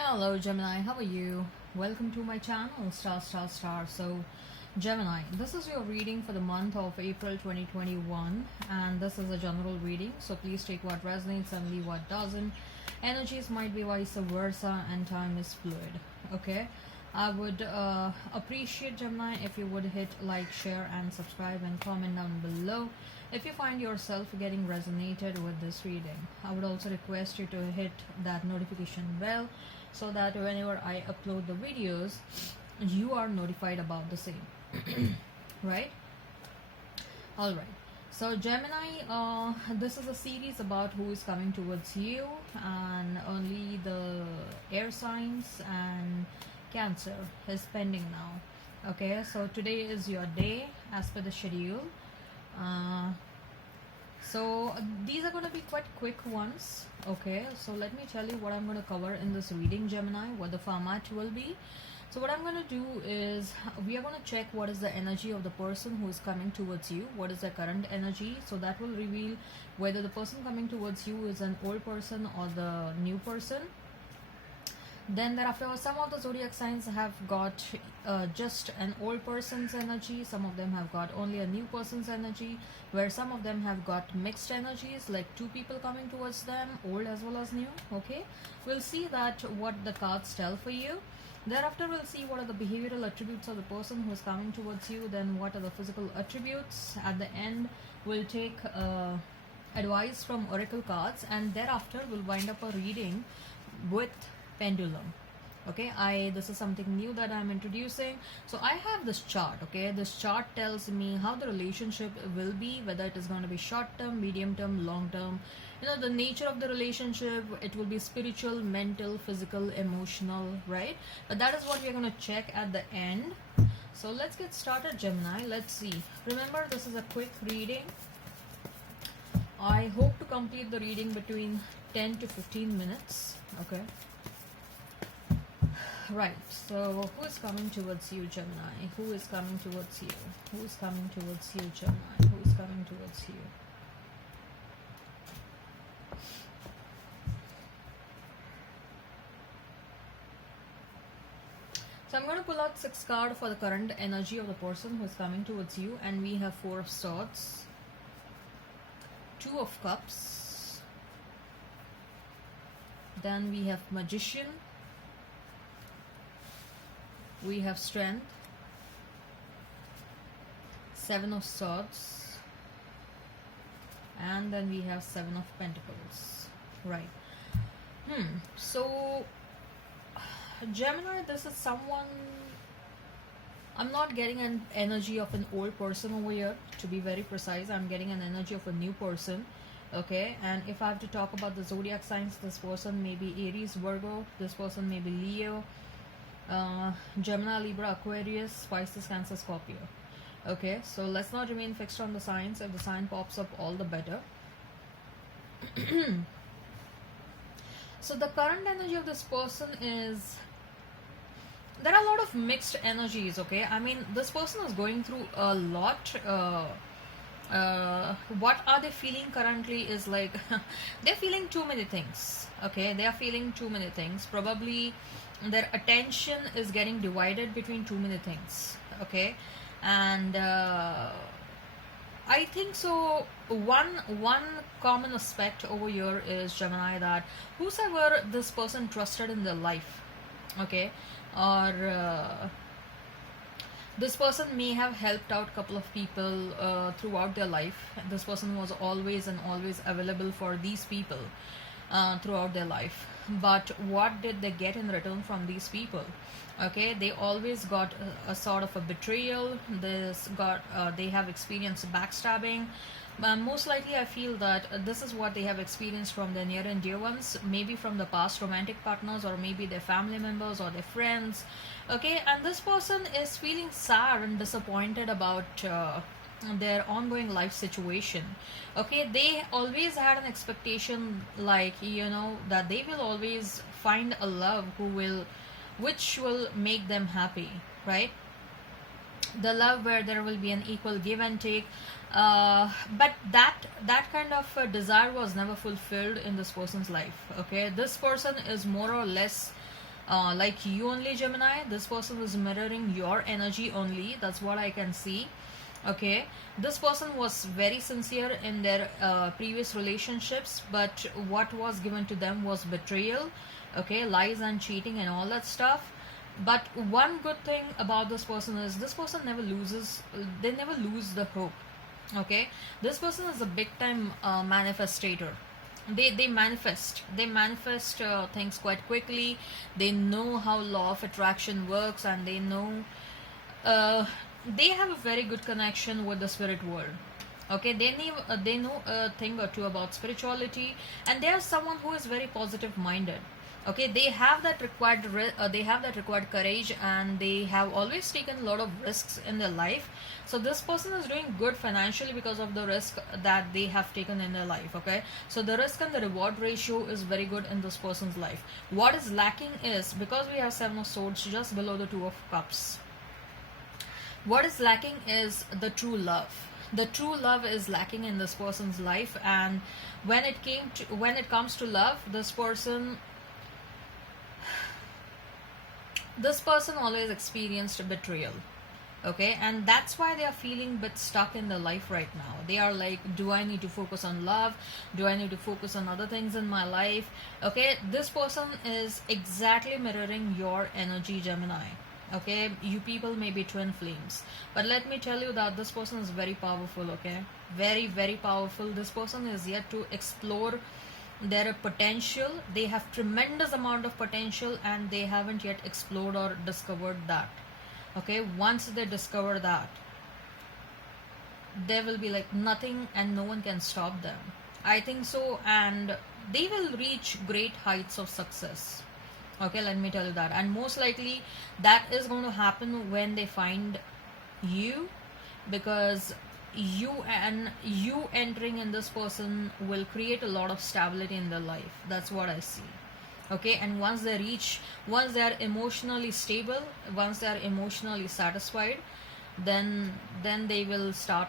Hello Gemini, how are you? Welcome to my channel Star. So Gemini, this is your reading for the month of April 2021 and this is a general reading, so please take what resonates and leave what doesn't. Energies might be vice versa and time is fluid. Okay, I would appreciate Gemini if you would hit like, share and subscribe and comment down below if you find yourself getting resonated with this reading. I would also request you to hit that notification bell so that whenever I upload the videos, you are notified about the same. Right? Alright. So Gemini, this is a series about who is coming towards you, and only the air signs and Cancer is pending now. Okay, so today is your day as per the schedule. So these are going to be quite quick ones. Okay, so let me tell you what I'm going to cover in this reading, Gemini, what the format will be. So what I'm going to do is we are going to check what is the energy of the person who is coming towards you, what is the current energy. So that will reveal whether the person coming towards you is an old person or the new person. Then thereafter, some of the zodiac signs have got just an old person's energy, some of them have got only a new person's energy, where some of them have got mixed energies, like two people coming towards them, old as well as new. Okay, we'll see that what the cards tell for you. Thereafter, we'll see what are the behavioral attributes of the person who is coming towards you, then what are the physical attributes. At the end, we'll take advice from oracle cards, and thereafter we'll wind up a reading with pendulum. Okay, this is something new that I'm introducing. So I have this chart. Okay, this chart tells me how the relationship will be, whether it is going to be short term, medium term, long term. You know, the nature of the relationship, it will be spiritual, mental, physical, emotional, right? But that is what we're going to check at the end. So let's get started, Gemini. Let's see. Remember, this is a quick reading. I hope to complete the reading between 10 to 15 minutes. Okay. Right, so who is coming towards you, Gemini? Who is coming towards you? Who is coming towards you, Gemini? Who is coming towards you? So I'm going to pull out 6 cards for the current energy of the person who is coming towards you, and we have 4 of Swords, 2 of Cups, then we have Magician, we have Strength, 7 of Swords, and then we have 7 of Pentacles. Right. So Gemini, this is someone, I'm not getting an energy of an old person over here, to be very precise. I'm getting an energy of a new person. Okay, and if I have to talk about the zodiac signs, this person may be Aries, Virgo, this person may be Leo, Gemini, Libra, Aquarius, Pisces, Cancer, Scorpio. Okay, so let's not remain fixed on the signs. If the sign pops up, all the better. So the current energy of this person is, there are a lot of mixed energies. Okay, I mean, this person is going through a lot. What are they feeling currently is like they're feeling too many things. Okay, they are feeling too many things. Probably their attention is getting divided between too many things. Okay, and I think so one common aspect over here is, Gemini, that whosoever this person trusted in their life, okay, or this person may have helped out a couple of people throughout their life. This person was always available for these people throughout their life. But what did they get in return from these people? Okay, they always got a sort of a betrayal. They have experienced backstabbing. Most likely, I feel that this is what they have experienced from their near and dear ones, maybe from the past romantic partners, or maybe their family members or their friends. Okay, and this person is feeling sad and disappointed about their ongoing life situation. Okay, they always had an expectation, like, you know, that they will always find a love which will make them happy, right? The love where there will be an equal give and take, but that kind of desire was never fulfilled in this person's life. Okay, this person is more or less like you only, Gemini. This person is mirroring your energy only. That's what I can see. Okay, this person was very sincere in their previous relationships, but what was given to them was betrayal, okay, lies and cheating and all that stuff. But one good thing about this person is this person never loses, they never lose the hope. Okay, this person is a big time manifestator. They manifest things quite quickly. They know how law of attraction works, and they know uh, they have a very good connection with the spirit world. Okay, they know a thing or two about spirituality, and they are someone who is very positive minded. Okay, they have that required courage, and they have always taken a lot of risks in their life. So this person is doing good financially because of the risk that they have taken in their life. Okay, so the risk and the reward ratio is very good in this person's life. What is lacking is, because we have 7 of swords just below the 2 of cups, what is lacking is the true love. The true love is lacking in this person's life, and when it comes to love, this person always experienced betrayal. Okay, and that's why they are feeling a bit stuck in their life right now. They are like, do I need to focus on love? Do I need to focus on other things in my life? Okay, this person is exactly mirroring your energy, Gemini. Okay, you people may be twin flames, but let me tell you that this person is very powerful. Okay, very, very powerful. This person is yet to explore their potential. They have tremendous amount of potential, and they haven't yet explored or discovered that. Okay, once they discover that, there will be like nothing and no one can stop them, I think so. And they will reach great heights of success. Okay, let me tell you that. And most likely that is going to happen when they find you, because you entering in this person will create a lot of stability in their life. That's what I see. Okay, and once they are emotionally stable, once they are emotionally satisfied, then they will start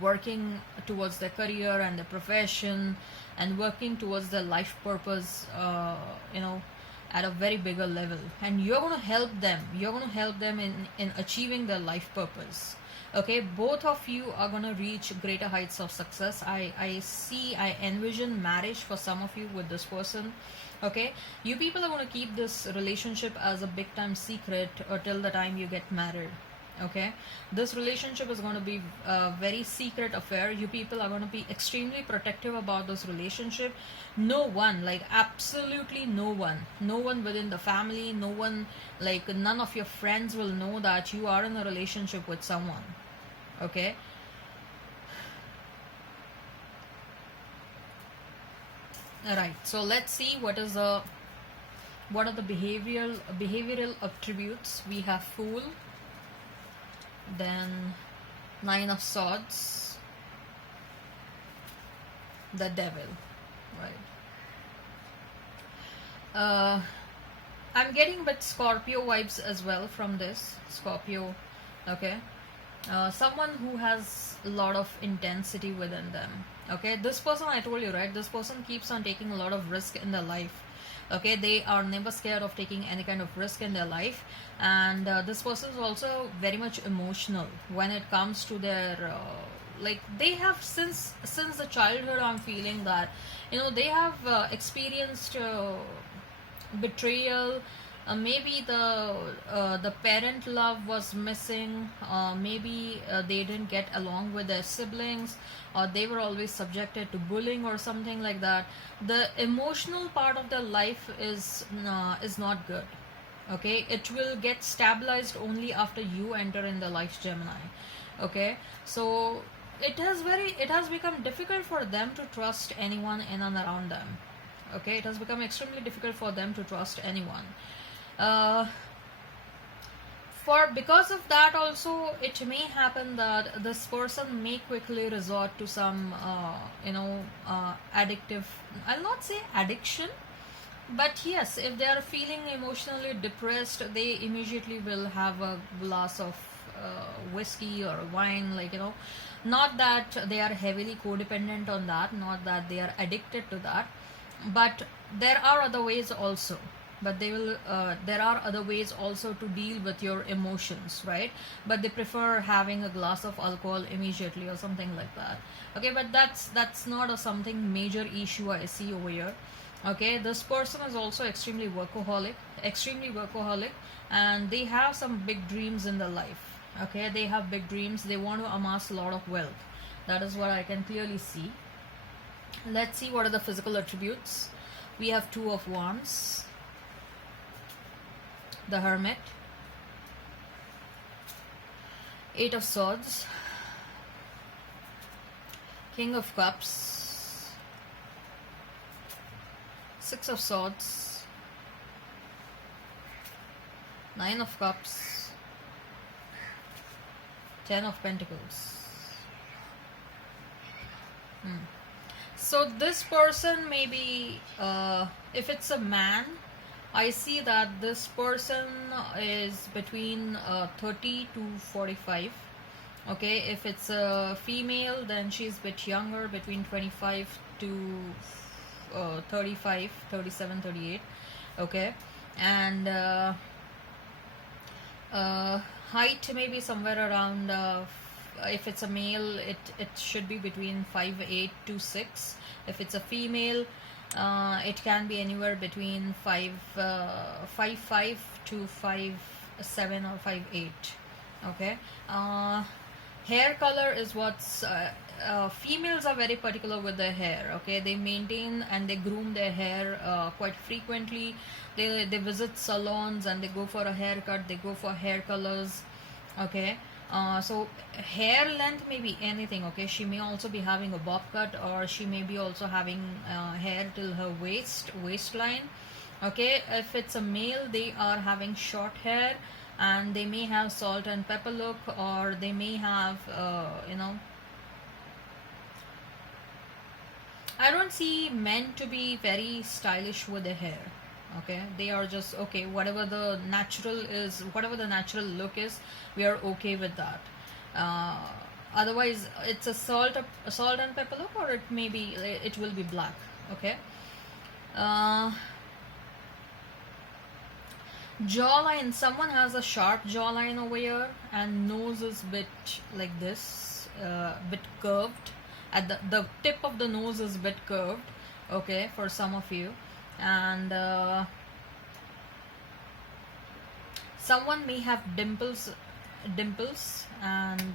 working towards their career and their profession, and working towards their life purpose, at a very bigger level. And you're going to help them in achieving their life purpose. Okay, both of you are going to reach greater heights of success. I envision marriage for some of you with this person. Okay, you people are going to keep this relationship as a big time secret till the time you get married. Okay, this relationship is going to be a very secret affair. You people are going to be extremely protective about this relationship. No one, like absolutely no one within the family, no one, like none of your friends will know that you are in a relationship with someone. Okay, all right, so let's see what are the behavioral attributes. We have Fool, then 9 of Swords, the Devil, right? I'm getting a bit Scorpio vibes as well from this Scorpio. Okay, someone who has a lot of intensity within them. Okay, this person, I told you, right, this person keeps on taking a lot of risk in their life. Okay, they are never scared of taking any kind of risk in their life. And this person is also very much emotional when it comes to their like they have, since the childhood, I'm feeling that they have experienced betrayal. Maybe the parent love was missing. Maybe they didn't get along with their siblings, or they were always subjected to bullying or something like that. The emotional part of their life is not good. Okay, it will get stabilized only after you enter in the life, Gemini. Okay, so it has become difficult for them to trust anyone in and around them. Okay, it has become extremely difficult for them to trust anyone. uh, because of that also, it may happen that this person may quickly resort to some addictive, I'll not say addiction, but yes, if they are feeling emotionally depressed, they immediately will have a glass of whiskey or wine, not that they are heavily codependent on that, not that they are addicted to that, but there are other ways also, but there are other ways also to deal with your emotions, right? But they prefer having a glass of alcohol immediately or something like that. Okay, but that's not a something major issue I see over here. Okay, this person is also extremely workaholic, and they have some big dreams in their life. Okay, they have big dreams, they want to amass a lot of wealth. That is what I can clearly see. Let's see what are the physical attributes. We have Two of Wands, the Hermit, Eight of Swords, King of Cups, Six of Swords, Nine of Cups, Ten of Pentacles. So this person maybe, if it's a man, I see that this person is between 30 to 45. Okay, if it's a female, then she's a bit younger, between 25 to 35, 37, 38. Okay, and height maybe somewhere around, if it's a male, it should be between 5'8" to 6. If it's a female, it can be anywhere between 5'5" to 5'7" or 5'8". Okay. Hair color is what's females are very particular with their hair. Okay, they maintain and they groom their hair quite frequently. They visit salons and they go for a haircut, they go for hair colors. Okay, so hair length may be anything. Okay, she may also be having a bob cut, or she may be also having hair till her waistline. Okay, if it's a male, they are having short hair, and they may have salt and pepper look, or they may have I don't see men to be very stylish with their hair. Okay, they are just okay, whatever the natural look is, we are okay with that. Otherwise it's a salt and pepper look, or it will be black. Okay. Jawline, someone has a sharp jawline over here, and nose is bit like this, bit curved. At the tip of the nose is bit curved. Okay, for some of you. And someone may have dimples, and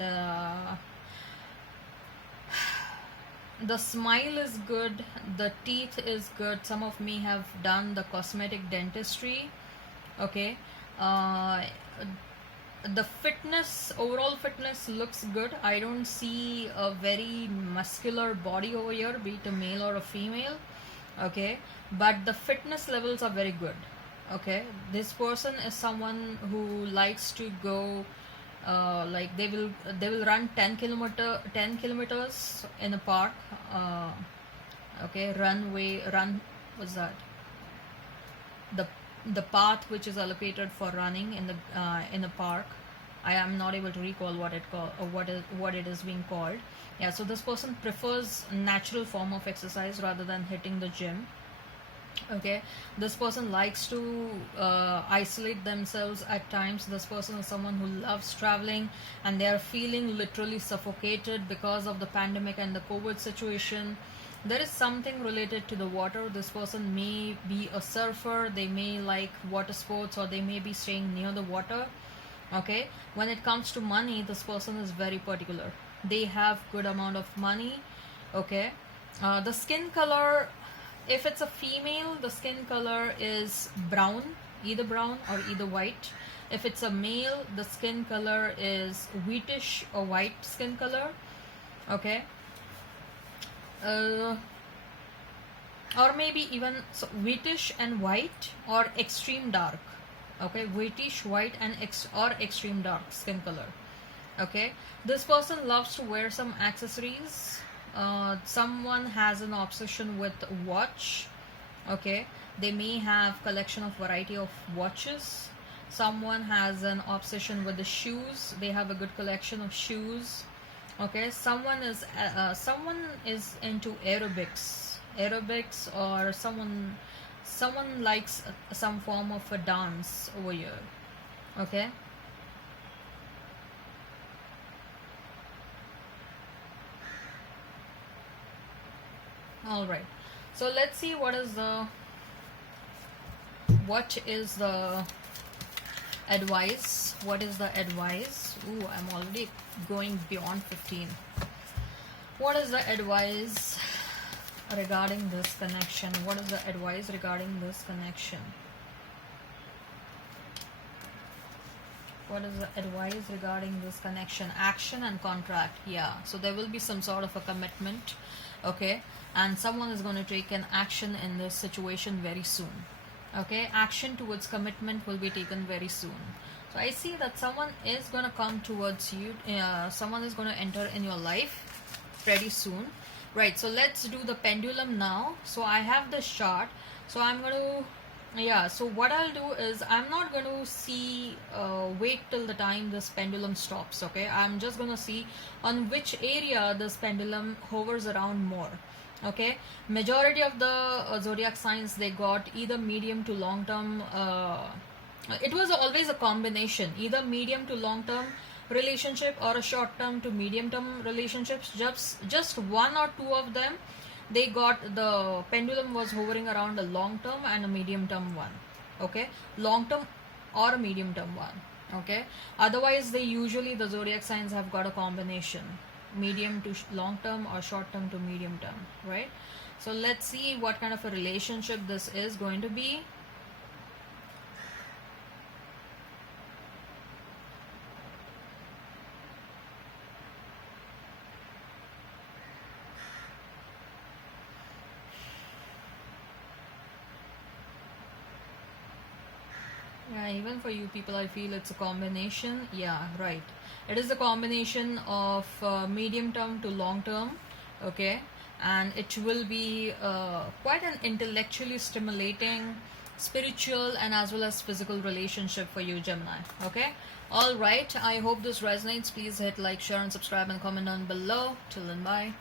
the smile is good, the teeth is good. Some of me have done the cosmetic dentistry. Okay, the overall fitness looks good. I don't see a very muscular body over here, be it a male or a female. Okay, but the fitness levels are very good. Okay, this person is someone who likes to go like they will run 10 kilometers in a park. Okay, run, what's that, the path which is allocated for running in a park. I am not able to recall what it is being called. Yeah, so this person prefers natural form of exercise rather than hitting the gym. Okay, this person likes to isolate themselves at times. This person is someone who loves traveling, and they are feeling literally suffocated because of the pandemic and the COVID situation. There is something related to the water. This person may be a surfer, they may like water sports, or they may be staying near the water. Okay, when it comes to money, this person is very particular. They have good amount of money. Okay, the skin color, if it's a female, the skin color is brown, either brown or either white. If it's a male, the skin color is wheatish or white skin color. Okay, or maybe even wheatish and white, or extreme dark. Okay, wheatish white and or extreme dark skin color. Okay, this person loves to wear some accessories. Someone has an obsession with watch. Okay, they may have collection of variety of watches. Someone has an obsession with the shoes. They have a good collection of shoes. Okay, someone is into aerobics. aerobics, or someone likes some form of a dance over here. Okay. All right, so let's see what is the advice. What is the advice? Ooh, I'm already going beyond 15. What is the advice regarding this connection? What is the advice regarding this connection? What is the advice regarding this connection? Action and contract. Yeah, so there will be some sort of a commitment. Okay, and someone is going to take an action in this situation very soon. Okay, action towards commitment will be taken very soon. So I see that someone is going to come towards you. Someone is going to enter in your life pretty soon. Right, so let's do the pendulum now. So I have this chart, so I'm going to, yeah, so what I'll do is I'm not going to see wait till the time this pendulum stops. Okay, I'm just going to see on which area this pendulum hovers around more. Okay, majority of the zodiac signs, they got either medium to long term, it was always a combination, either medium to long term relationship or a short term to medium term relationships. Just one or two of them, they got, the pendulum was hovering around a long term and a medium term one. Okay, long term or a medium term one. Okay, otherwise they usually, the zodiac signs have got a combination, medium to long term or short term to medium term, right? So let's see what kind of a relationship this is going to be. Yeah, even for you people, I feel it's a combination. Yeah, right. It is a combination of medium term to long term. Okay, and it will be quite an intellectually stimulating, spiritual, and as well as physical relationship for you, Gemini. Okay, all right. I hope this resonates. Please hit like, share, and subscribe, and comment down below. Till then, bye.